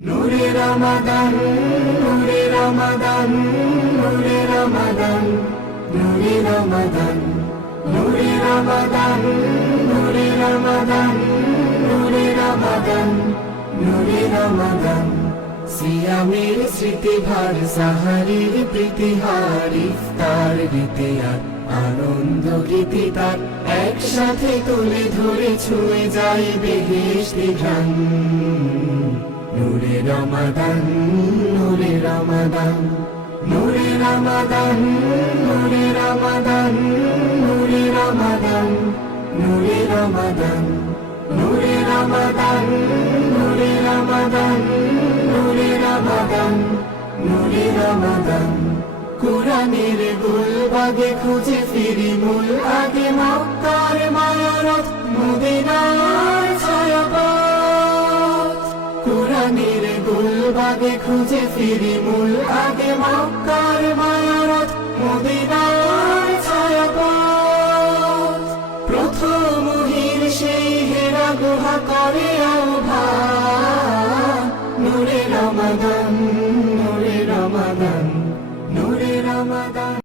নূরে রমাদান, নূরে রমাদান, নূরে রমাদান, নূরে রমাদান, নূরে রমাদান, নূরে রমাদান, নূরে রমাদান, নূরে রমাদান। সিয়ামের স্মৃতিভার, সাহারির প্রীতিহার, ইফতার রীতে আর আনন্দ গীতি তার একসাথে তুলে ধরে ছুঁয়ে যায় বেহেশতি ঘ্রাণ। নূরে রমাদান, নূরে রমাদান, নূরে রমাদান, নূরে রমাদান, নূরে রমাদান, নূরে রমাদান, নূরে রমাদান, নূরে রমাদান, নূরে রমাদান, নূরে রমাদান। কুরআনের গুলবাগে খুঁজে ফিরি মূল আগে মক্কার মায়ারত, মদিনার ছায়াপথ। কুরআনের গুলবাগে খুঁজে ফিরি মূল আগে মক্কার মায়ারত, মদিনার ছায়াপথ। প্রথম হির সেই হেরা গুহা করে আহ্বান। নূরে রমাদান, নূরে রমাদান, নূরে রমাদান।